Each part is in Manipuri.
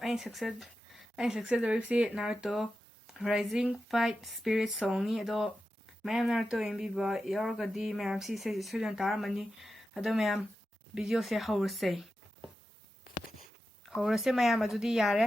ꯃꯌꯥꯝ ꯑꯩꯅ ꯁꯛꯆꯗꯧꯔꯤꯕꯁꯤ ꯅꯥꯔꯨꯇꯣ ꯔꯥꯏꯖꯤꯡ ꯐꯥꯏꯠ ꯁ꯭ꯄꯤꯔꯤꯠ ꯁꯣꯡꯅꯤ ꯑꯗꯣ ꯃꯌꯥꯝ ꯅꯥꯔꯨꯇꯣ ꯌꯦꯡꯕꯤꯕ ꯌꯥꯎꯔꯒꯗꯤ ꯃꯌꯥꯝ ꯁꯤ ꯏꯁꯩꯁꯦ ꯁꯣꯏꯗꯅ ꯇꯥꯔꯝꯃꯅꯤ ꯑꯗꯣ ꯃꯌꯥꯝ ꯚꯤꯗꯤꯑꯣꯁꯦ ꯍꯧꯔꯁꯦ ꯃꯌꯥꯝ ꯑꯗꯨꯗꯤ ꯌꯥꯔꯦ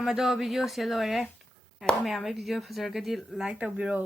ꯃꯌꯥꯝ ꯑꯗꯣ ꯚꯤꯗꯤꯑꯣꯁꯦ ꯂꯣꯏꯔꯦ ꯑꯗꯣ ꯃꯌꯥꯝ ꯚꯤꯗꯤꯑꯣ ꯐꯖꯔꯒꯗꯤ ꯂꯥꯏꯛ ꯇꯧꯕꯤꯔꯣ